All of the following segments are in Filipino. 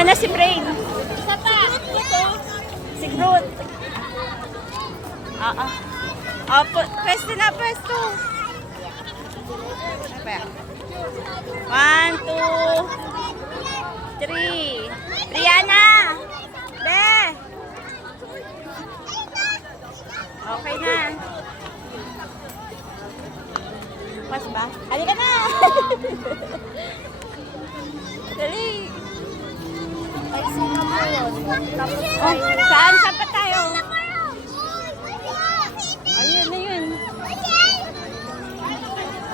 Una na si Brain. Isa pa. Si Groot. Oo. Pwesto na, pwesto. One, two, three. Brianna! Be! Okay na. Pas ba? Halika na! Dali! Ay, sino mo yun? Tapos Oh, saan? Saan pa tayo? Ayun na yun.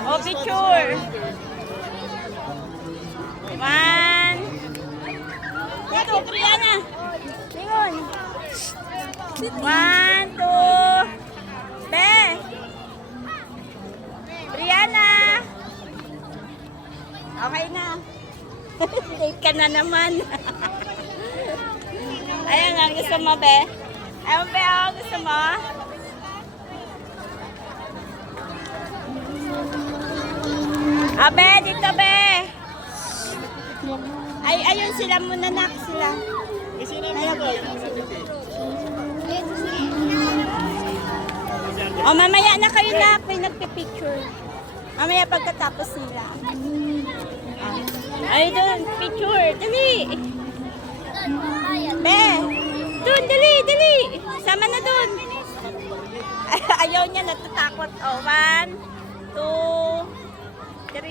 Oh, picture. One. Dito, Brianna. Lingon. One, two. Be. Brianna. Okay na. Late ka na naman. Ayan ang gusto mo, Be. Ayun, Be, oh, gusto mo? Be, dito, Be. Ay, ayun sila muna, nak, sila. Ayun. O, mamaya na kayo, nak. May nagpipicture. Mamaya pagkatapos nila. Ay, doon, picture. Dali. Be, doon, dali, dali. Sama na doon. Ayaw niya, natatakot. O, 1, 2, 3.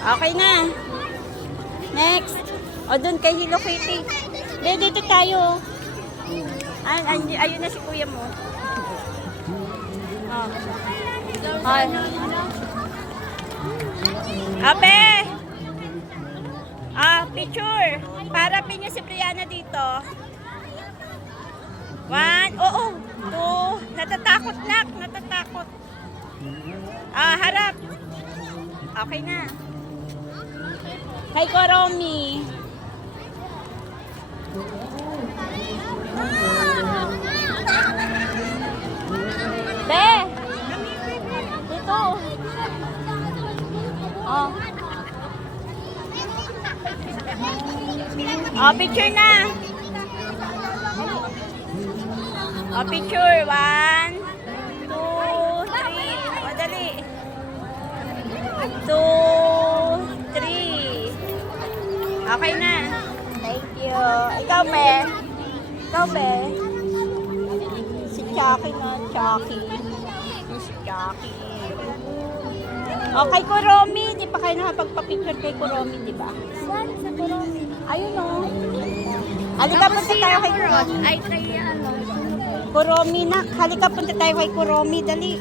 Okay na. Next. O, doon kay Hello Kitty. Be, dito tayo. Ayun na si kuya mo. O. Abe! Picture. Parapin niyo si Brianna dito. 1, oo. 2, natatakot, nak. Natatakot. Harap. Okay na. Kay Koromi. Be! Dito. Picture na. Picture. 1, 2, 3. Madali. 2, 3. Okay na. Thank you. Ikaw, Be. Ikaw, Be. Si Chucky na. Chucky. Si Chucky. Kay Kuromi. Di pa kayo nakapagpa-picture kay Kuromi, di ba? Saan sa Kuromi? Ayun o. Halika, punta tayo kay Kuromi. Ay, kay ano? Kuromi, nak. Halika, punta tayo kay Kuromi. Dali.